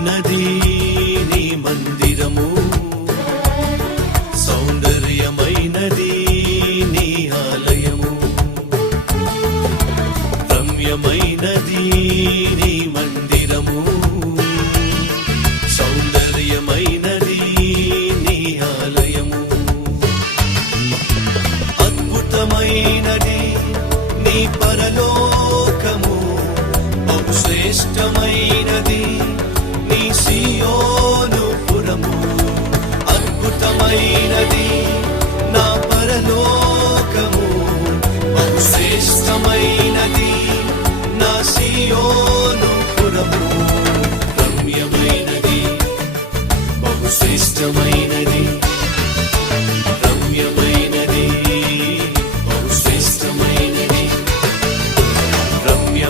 రమ్యమైనది నీ మందిరము, సౌందర్యమైనది నీ ఆలయము. రమ్యమైనది నీ మందిరము, సౌందర్యమైనది నీ ఆలయము. అద్భుతమైనది నీ పరలోకము, బహుశ్రేష్టమైనది నీ సియోను పురము. అద్భుతమైనది నా పరలోకము, బహుశ్రేష్టమైనది నా సియోను పురము. రమ్యమైనది, బహుశ్రేష్టమైనది